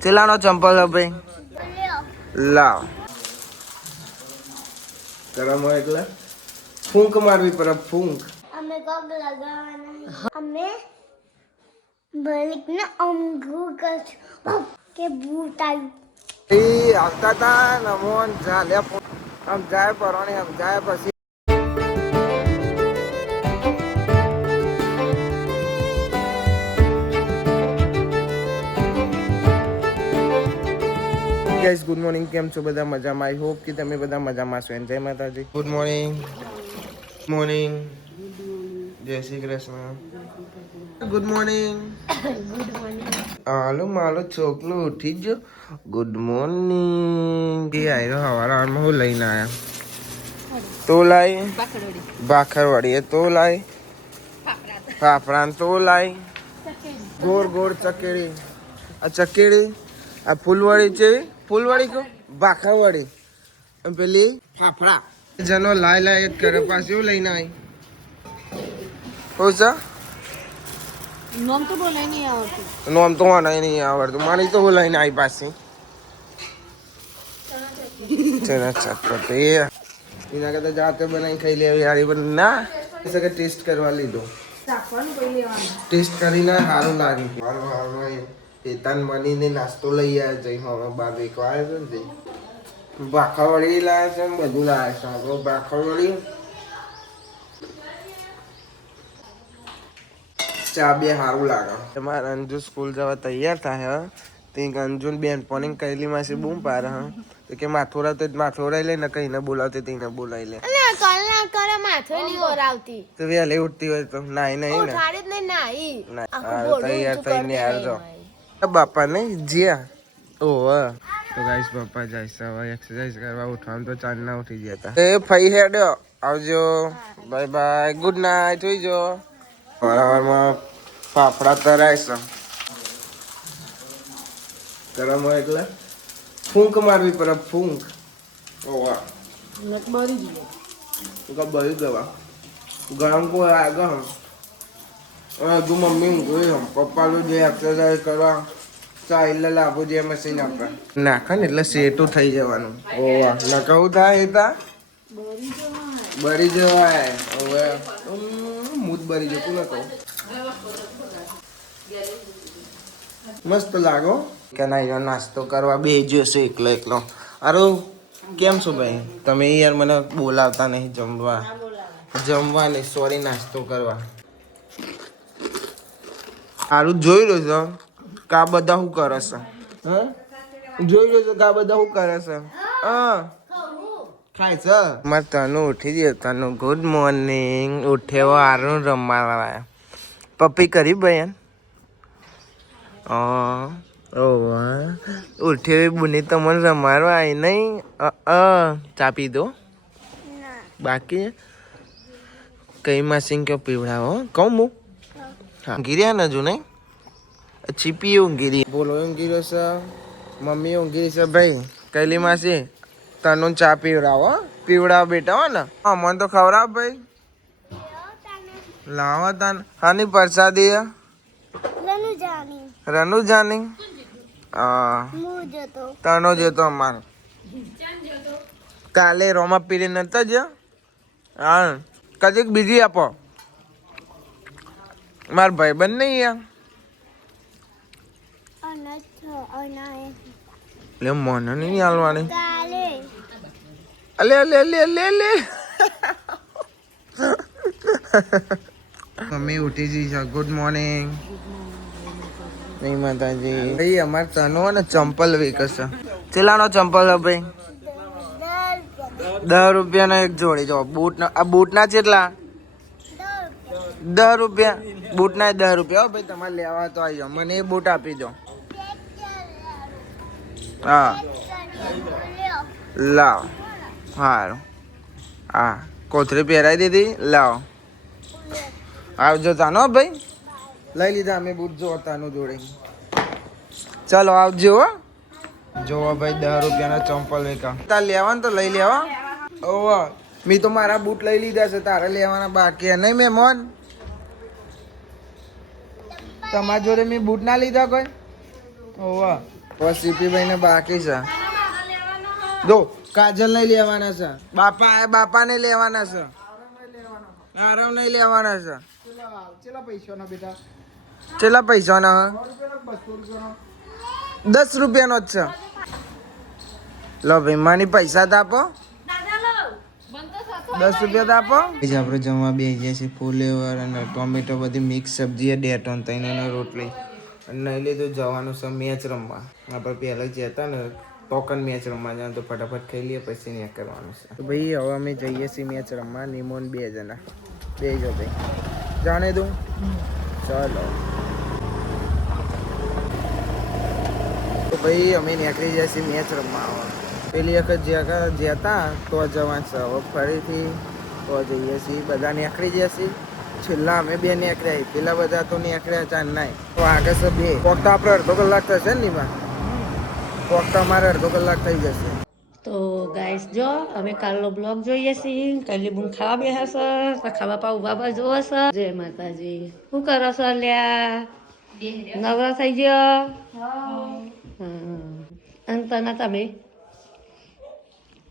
ચેલાનો ચંપલ હે ભાઈ લાવ ગરમ હોય એટલે ફૂંક મારવી પડે ફૂંક અમે કોક લગાવવાના અમે બલિકને અંગુ કે ભૂત આવ્યું એ આવતા તા નમોન ચાલ્યા આમ જાય પરણી આમ જાય પછી ગાઈસ ગુડ મોર્નિંગ કેમ છો બધા મજામાં આઈ હોપ કે તમે બધા મજામાં છો જય માતાજી ગુડ મોર્નિંગ મોર્નિંગ જય શ્રી કૃષ્ણ ગુડ મોર્નિંગ હાલો મારો છોકરો ઉઠી ગયો ગુડ મોર્નિંગ એ આયરો હવારમાં હું લઈને આયા તો લાઈ ભાખરવડી એ તો લાઈ ફાફડા તો લાઈ ગોળ ગોળ ચકેડી આ ચકેડી આ ફૂલવાળી છે ફૂલવાળી કો ભાખરવાળી પેલી ફાફડા જનો લાય લાય જ કરે પાછી એવું લઈને આવી હોસા નોમ તો બોલાય નહીં આવડતું નોમ તો મને નહીં આવડતું મારી તો બોલાઈને આવી પાછી ચના ચટપટ એના કરતા જાતે બનાવી ખાઈ લેવી હારી પણ ના સકે ટેસ્ટ કરવા લીધો ટેસ્ટ કરીને સારું લાગ્યું મારું હારું એતાન મનીને નાસ્તો લઈ આવ્યા જઈ હવે બાર એક આવ્યો છે ને ભાખરવડી લાવ્યા છે ને બધું લાવ્યા છે આપણો ભાખરવડી ચા બે સારું લાગે તમારે અંજુ સ્કૂલ જવા તૈયાર થાય તે અંજુન બેનપણી કહેલી માસી બૂમ પાડે તો કે માથોરા તો માથોરાઈ લે ને કઈને બોલાવતી તેને બોલાવી લે કલાક કરે માથે નહીં ઓરાવતી તો વહેલી ઉઠતી હોય તો નાઈ નહીં ને ઉઠાડી જ નહીં નાઈ તૈયાર થઈને આવજો બાપા નહીં જ્યા ઓહ તો ગાઈસ બાપા જાય છે હવે એક્સરસાઇઝ કરવા ઉઠવાનું તો ચાંદ ના ઉઠી ગયા હતા એ ફઈ હેડ્યો આવજો બાય બાય ગુડ નાઇટ હોઈ જો વારમાં ફાફડા તરાય છે ગરમ હોય એટલે ફૂંક મારવી પડે ફૂંક ઓવા બળી ગવા ગરમ કોઈ આગળ હજુ મમ્મી ઊંઘું પપ્પા તો જે એક્સરસાઇઝ કરવા ચાલે લાભો જે મશીન આપે નાખે ને એટલે સેટું થઈ જવાનું ઓવા નકાવું થાય એતા બરી જવાય હવે મૂત બરી જતું ન કહું મસ્ત લાગો કે ના નાસ્તો કરવા બેસ્યો છે એકલો એકલો અરે કેમ છો ભાઈ તમે યાર મને બોલાવતા નહીં જમવા નહીં સોરી નાસ્તો કરવા સારું જોઈ રહ્યો છો કા બધા શું કરે છે હા જોઈ રહ્યો છો કા બધા શું કરે છે હા ખાય છે મારે તનુ ઉઠી ગયો તનુ ગુડ મોર્નિંગ ઉઠ્યો આરું રમવા પપ્પી કરી બહેન ઉઠ્યો બુની તમને રમાડવા આવી નહીં ચા પી દો બાકી કઈ માસી કયો પીવડાવો કહું હું હા ઊંઘી ને હજુ નહીં ચીપી ઊંઘી બોલો ઊંઘી છે મમ્મી ઊંઘી છે ભાઈ કૈલી માસી તનુ ચા પીવડાવો પીવડાવો બેટા હો ને હા મને તો ખવડાવ ભાઈ લાવો તન હાની પ્રસાદી રનુ જાની તનો જતો અમારે કાલે રોમા પીરી નતા જ હા કદીક બીજી આપો માર ભાઈ બંધ નહીં લે મને નહીં હાલવાની અલે અલે અલે અલે અલે મમ્મી ઉઠી જઈ છે ગુડ મોર્નિંગ નહીં માતાજી ભાઈ અમારે તનો ને ચંપલ વેકશે ચેલાનો ચંપલ હે ભાઈ 10 રૂપિયાનો એક જોડી જો બૂટ આ બૂટના કેટલા 10 રૂપિયા બૂટના 10 રૂપિયા ભાઈ તમારે લેવા તો આવી જાઓ મને એ બૂટ આપી દો હા લાવ સારું હા કોથળી પહેરાવી દીધી લાવ આવજો તાનો ભાઈ લઈ લીધા અમે બૂટ જો તાનું જોડે ચાલો આવજો જોવો ભાઈ 10 રૂપિયાના ચંપલ વેકા તાર લેવાનું તો લઈ લેવા ઓવા મેં તો મારા બૂટ લઈ લીધા છે તારે લેવાના બાકી નહીં મહેમાન તમારા જોડે મેં બૂટ ના લીધા કોઈ ઓવા બસ સીપીભાઈ ને બાકી છે. જો કાજલ નહીં લેવાના છે. બાપાને લેવાના છે. આરામ નહીં લેવાના છે. કેટલા પૈસાના? 10 રૂપિયાનો જ છે. લો ભાઈ માની પૈસા તો આપો. 10 રૂપિયા તો આપો. આપણે જમવા બેસી ગયા છીએ. ફુલેવર અને ટોમેટો બધી મિક્સ સબ્જી, ડેટોન તઈને રોટલી અને નહીં લીધું જવાનું છે મેચ રમવા. આપણે પહેલાં જતા ને ટોકન મેચ રમવા જવાનું તો ફટાફટ ખાઈ લઈએ પછી ને કરવાનું છે. તો ભાઈ હવે અમે જઈએ છીએ મેચ રમવા. નિમોન 2 જણા. બેજો ભાઈ જાણે દઉં. ચાલો તો ભાઈ અમે નીકળી જઈએ છીએ મેચ રમવા. પેલી વખત જતા તો જવાનું છે. હવે ફરીથી તો જઈએ છીએ. બધા નીકળી જઈએ છીએ. છેલ્લા અમે 2 નીકળ્યા. પેલા બધા તો નીકળ્યા 4 નાય. તો આગળ છે 2 કોક તો આપણે અડધો કલાક થશે ને એમાં. કોક તો અમારે અડધો કલાક થઈ જશે. તો ગાઈસ જો અમે કાલનો બ્લોગ જોઈએ છીએ. કાલે બુન ખાવા બેહા છે તો ખાવા પાવ બાબા જોવો છે. જય માતાજી. શું કરો છો લ્યા? નવરા થઈ ગયો? અંતના તમે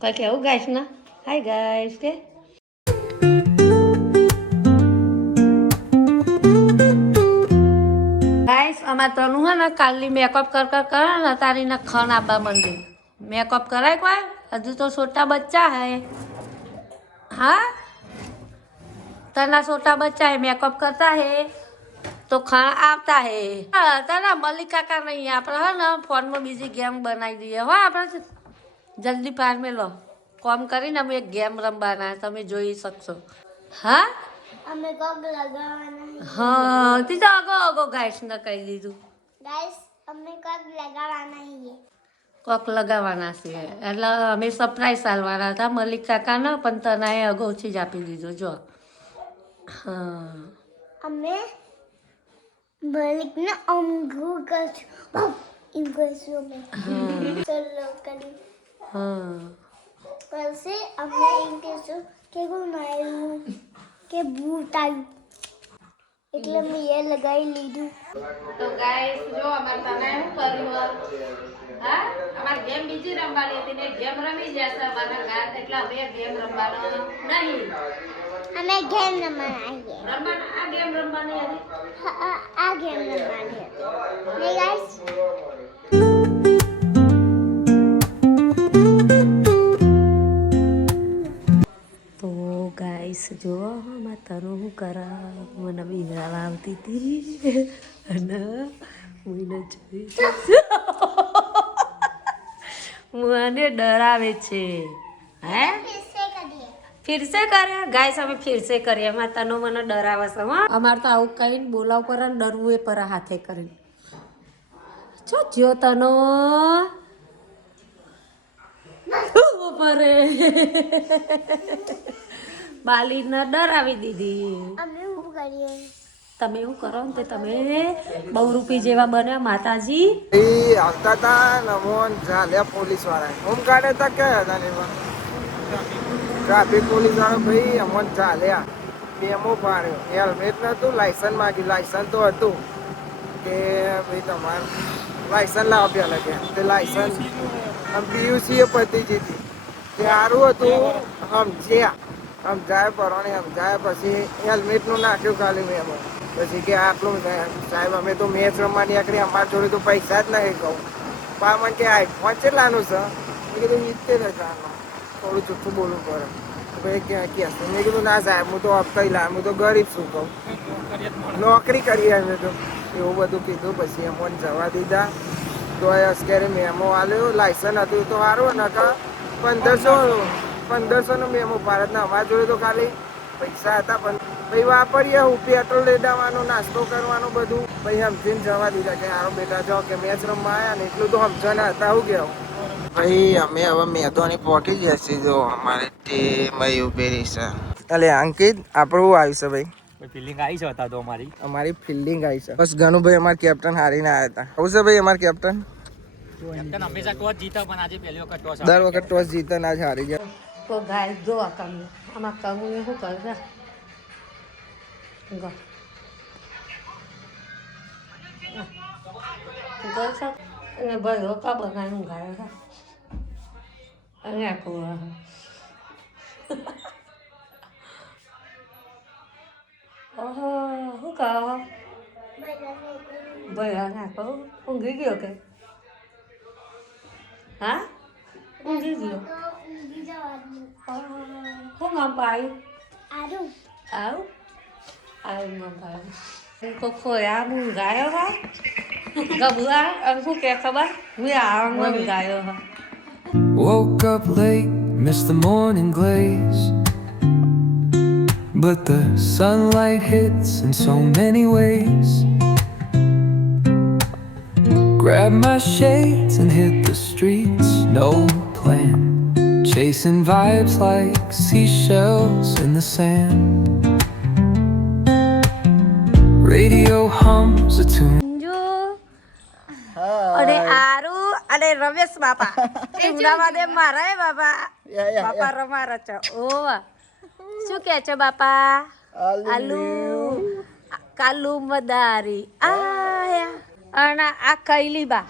કઈ કેવું ગાઈસ ના? હાય ગાઈસ કે ગાઈસ અમાર તનું હે ને કાલની મેકઅપ કર ને તારી ના ખન આબા મંડી મેकअप कराए कोई अभी तो छोटा बच्चा है. हाँ तना छोटा बच्चा है मेकअप करता है तो खाना आता है. तना मल्लिका का नहीं है अपना है ना फोन में बीजी गेम बनाई दी है. हाँ अपना जल्दी पार में लो कॉम કરીને અમે એક ગેમ રમવાના તમે જોઈ શકશો. હા અમે કોક લગાવવાના. હા તી તો આગો ગાઈસ ને કહી દીધું. ગાઈસ અમે કોક લગાવવાના છીએ. કોક લગાવવાના છે એટલે અમે સરપ્રાઈઝ આલવાના હતા મલિક કાકાને પણ તને અગાઉથી જ આપી દીધો જો. હા અમે મલિકને અંગૂ કરશું એમ કહીશું અમે. ચલો કરી. હા પછી અમે એમ કહીશું કે કોઈ માર્યું કે ભૂત આવ્યું એટલે મેં એ લગાવી લીધું. તો ગાઈસ જો અમાર તને શું કર્યું? હા અમાર ગેમ બીજી રમવાની હતી ને ગેમ રમી જશે અમારા ગાત એટલે અમે ગેમ રમવાનો નહીં. અમે ગેમ રમવાની આ ગેમ રમવાની હતી. આ ગેમ રમવાની હતી ને ગાઈસ. તો ગાઈસ જો માતાનું શું કરા મને બીજા આવતી હતી અને મને જોઈ મને ડરાવે છે. હે फिर से करे गाइस અમે फिर से કરીએ માતાનો મને ડરાવે છે. હા અમાર તો આવું કહીને બોલાવ પર ડરવું એ પર હાથે કરીને જો તનો પરે બાલીને ડરાવી દીધી. અમે શું કરીએ? તમે શું કરો ને તે તમે બહુરૂપી જેવા બને માતાજી. આવતા હતા નમોન ચાલ્યા પોલીસ વાળા હોમ કાઢે તા કયા હતા ને ટ્રાફિક પોલીસ વાળો ભાઈ અમોન ચાલ્યા મેમો પાડ્યો. હેલ્મેટ નતું લાયસન્સ માગ્યું. લાયસન્સ તો હતું કે ભાઈ તમારે લાયસન્સ લાવો પહેલાં કે તે લાયસન્સ આમ પીયુસી એ પતી જીતી તે સારું હતું. સમજાય પરવાણી સમજાય પછી હેલ્મેટનું નાખ્યું ખાલી મેમો. પછી કે આટલું સાહેબ અમે તો મેચ રમવા નીકળી અમારા જોડે તો પૈસા જ નહીં કહું. પા મને કે આઈફોન કેટલાનું છે? મેં કીધું 70,000. થોડું જૂઠું બોલવું પડે. ભાઈ ક્યાં મેં કીધું ના સાહેબ હું તો અપકાઈ લાવ હું તો ગરીબ શું કહું નોકરી કરીએ અમે તો એવું બધું કીધું. પછી અમને જવા દીધા તો અસ્કેરે મેમો આલ્યો. લાયસન્સ હતું તો સારું ને 1500નો મેમો ભારતના અમારા જોડે તો ખાલી પૈસા હતા પણ ભાઈ વાપરીએ હું પેટ્રોલ લેદાવાનું નાસ્તો કરવાનું બધું ભાઈ સમજીને જવા દીધા કે હારો બેટા જાઓ કે મેચ રમવા આવ્યા ને એટલું તો સમજવાના હતા. આવું કેવું ભાઈ અમે હવે મેદોની પહોંચી જશે. જો અમારે ટીમ ઉભેરી છે. એટલે અંકિત આપણું આવ્યું છે ભાઈ ફિલ્ડિંગ આવી છે હતા તો અમારી ફિલ્ડિંગ આવી છે. બસ ઘણું ભાઈ અમારા કેપ્ટન હારીને આવ્યા હતા. આવું છે ભાઈ અમારા કેપ્ટન હંમેશા ટોસ જીતા પણ આજે પહેલી વખત ટોસ દર વખત ટોસ જીતે ને આજે હારી ગયા. તો ગાય જો કમુ આમાં કમુ એ શું કરે અને ભાઈ હોકા બનાવી ઊંઘાયો છે અને આખું ઓહો શું કહો ભાઈ નાખો ઊંઘી ગયો કે હા ઊંઘી ગયો શું નામ પાયું આવું આવું નામ પાયું તો ખોયા ઊંઘાયો હા ગબુઆ અને શું કે ખબર મેં આવા ઊંઘાયો હા. Woke up late, missed the morning glaze. But the sunlight hits in so many ways. Grab my shades and hit the streets, no plan. Chasing vibes like seashells in the sand. Radio hums a tune. અને આરુ અને રમેશ બાપા અમદાવાદ મારા હે બાપા બાપા રમારા છે ઓ શું કે છે બાપા આલુ કાલુ મદારી આયા અને આ કૈલી બા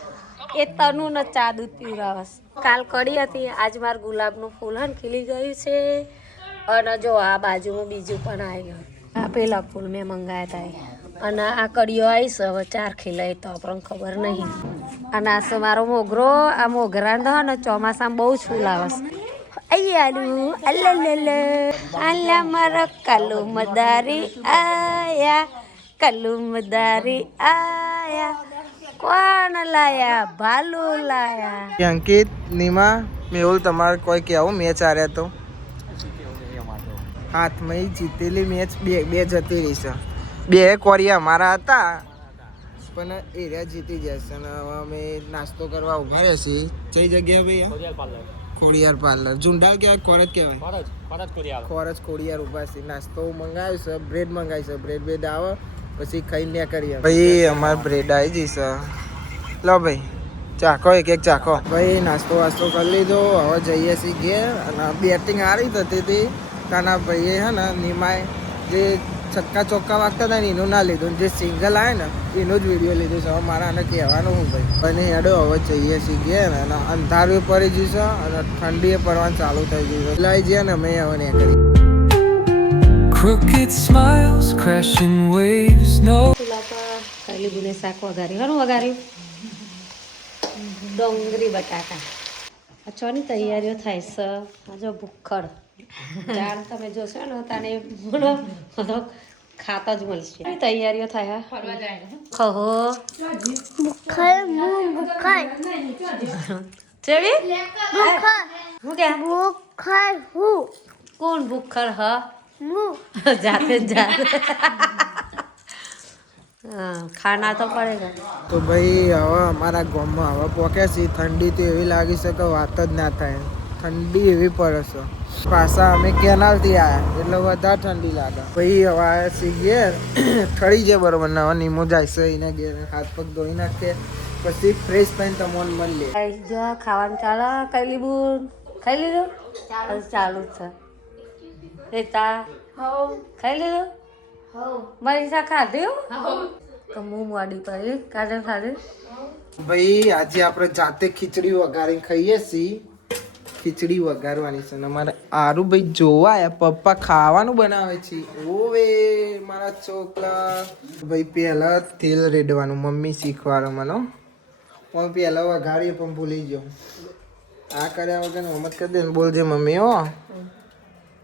એ તનુ ન ચા દૂધ પીવરાવસ કાલ કડી હતી આજ માર ગુલાબનું ફૂલ હન ખીલી ગયું છે અને જો આ બાજુમાં બીજું પણ આવી ગયું આ પેલા ફૂલ મેં મંગાયા હતા અને આ કડીઓ આવીશ હવે 4 ખીલાય તો આપણને ખબર નહીં. અને આ મારો મોગરો આ મોગરા ને ચોમાસામાં બહુ જ ફૂલ આવે અલ્લા મારા કાલુ મદારી આયા કાલુ મદારી આયા કોણ લાયા ભાલુ લાયા. અંકિત નીમા મેહુલ તમારે કોઈ કહેવું મેચ હાર્યા તો હાથમાં જીતેલી મેચ બે જતી રહી છે. બે કોરિયા મારા હતા પણ એરિયા જીતી જશે અને હવે અમે નાસ્તો કરવા ઉભા રહેશે. કઈ જગ્યા ભાઈ? ખોડિયાર પાર્લર. ઝુંડાલ કહેવાય કોરજ કહેવાય? ખોરજ ખોડિયાર ઉભા છે. નાસ્તો મંગાવ્યો છે, બ્રેડ મંગાવી છે. બ્રેડ આવે પછી ખાઈને ત્યાં કરીએ ભાઈ. અમારે બ્રેડ આવી જઈશે. લો ભાઈ ચાખો એક ચાખો ભાઈ. નાસ્તો વાસ્તો કરી લીધો હવે જઈએ છીએ ઘેર. અને બેટિંગ હારી થતી હતી તાના ભાઈએ હે ને નીમાએ જે છક્કા ચોક્કા વાગતા હતા ને એનું ના લીધું, જે સિંગલ આવે ને એનો જ વિડીયો લીધો છે. હવે મારે આને કહેવાનું હું ભાઈ. અને હેડો હવે જઈએ છીએ ઘેર. અને અંધારું પડી જશે અને ઠંડી પડવાનું ચાલુ થઈ ગયું. લઈ જઈએ ને અમે હવે ને કરી. Crooked smiles, crashing waves, no. ખાલી ગુને શાક વઘાર્યું. હરું વઘાર્યું? ડોંગરી બટાકા. અચ્છાની તૈયારીઓ થાય છે. જો ભૂખડ જાણ તમે જોશો ને તને ખાતા જ મળશે. તૈયારીઓ થાય ખહો કોણ ભૂખડ હ જાતે જાતે ખાના તો પડેગા. તો ભાઈ હવે અમારા ગામમાં હવે પોક્યા છે. ઠંડી તો એવી લાગી છે કે વાત જ ના થાય. ઠંડી એવી પડે છે. પાછા અમે કેનાલથી આવ્યા એટલે વધારે ઠંડી લાગે. ભાઈ હવે આવ્યા છીએ ઘેર. ઠરી જાય બરોબર ને હવે નીમો જાય છે એને ઘેર હાથ પગ ધોઈ નાખે પછી ફ્રેશ થઈને તમને મળી લે. જો ખાવાનું ચાલે. ખાઈ લીધું? ખાઈ લીધું? ચાલુ જ છે. રેતા ખાઈ લીધું? મરીસા ખાધ્યું? તો હું મોડી પડી કાઢે ખાધું. ભાઈ આજે આપણે જાતે ખીચડી વઘારીને ખાઈએ છીએ. ખીચડી વઘારવાની છે. અમારે આરુ ભાઈ જોવા આયા. પપ્પા ખાવાનું બનાવે છે. ઓવે મારા છોકરા. ભાઈ પહેલા તેલ રેડવાનું મમ્મી શીખવાડો મને. હું પહેલા વઘારીએ પણ ભૂલી ગયો. આ કર્યા વગર મમત કરી દે ને બોલજે મમ્મી. હો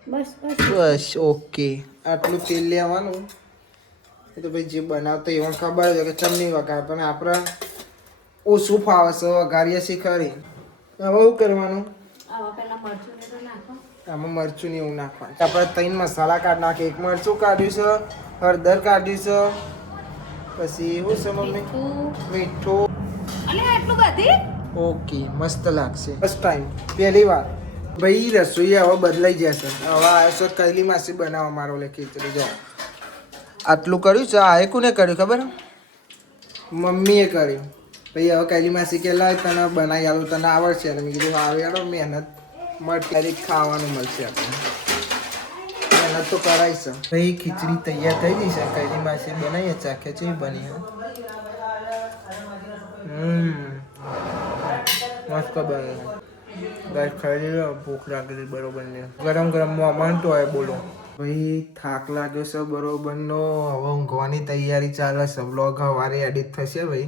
બસ ઓકે. આટલું તેલ લેવાનું. એ તો ભાઈ જે બનાવતો એવું ખબર છે કે ચમની વઘાર પણ આપણે ઓછું ફાવે છે. વઘારીએ શીખવાડી. હવે શું કરવાનું? આમાં મરચું ને એવું નાખવાનું. આપણે 3 મસાલા કાઢ નાખીએ. એક મરચું કાઢ્યું છે, હળદર કાઢ્યું છે, પછી શું છે મમ્મી? મીઠું. ઓકે મસ્ત લાગશે. ફર્સ્ટ ટાઈમ પહેલી વાર ભાઈ રસોઈ હવે બદલાઈ જશે. હવે આવ્યો છે કૈલી માસી બનાવવા મારો લે ખીચડી. જો આટલું કર્યું છે. આ કોને કર્યું ખબર? મમ્મીએ કર્યું. ભાઈ હવે કૈલી માસી કે લાય તને બનાવી આવું, તને આવડશે. અને મેં કીધું આવે યાર મહેનત મળશે ખાવાનું મળશે. આપણે મહેનત તો કરાય છે. ભાઈ ખીચડી તૈયાર થઈ ગઈ છે. કૈલી માસી બનાવીએ ચાખે છે બની. મસ્ત બને ગાઈસ ખાઈ લો ભૂખ લાગેલી બરોબર ને ગરમ ગરમ મોમન તો હોય બોલો ભાઈ થાક લાગ્યો છે બરોબરનો હવે ઊંઘવાની તૈયારી ચાલે છે વ્લોગ સવારે એડિટ થશે ભાઈ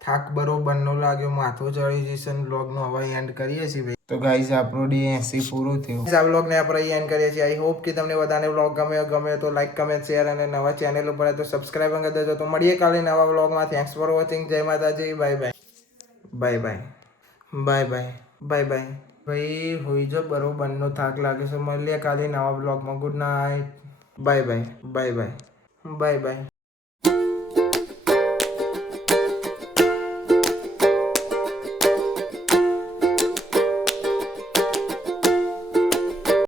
થાક બરોબરનો લાગ્યો માથું ચડી જશે ને વ્લોગનો હવે એન્ડ કરીએ છીએ ભાઈ તો ગાઈઝ આપણો ડે 80 પૂરું થયું આ વ્લોગને આપણે એન્ડ કરીએ છીએ આઈ હોપ કે તમને બધાને વ્લોગ ગમે તો લાઈક કમેન્ટ શેર અને નવા ચેનલ ઉપર તો સબસ્ક્રાઇબ કરી દેજો તો મળીએ કાલે નવા વ્લોગમાં થેન્ક્સ ફોર વોચિંગ જય માતાજી bye bye bye bye bye bye bye bye ભાઈ હોઈ જો બરોબરનો થાક લાગે છે મળીએ કાલે નવા વ્લોગમાં good night bye bye bye bye bye bye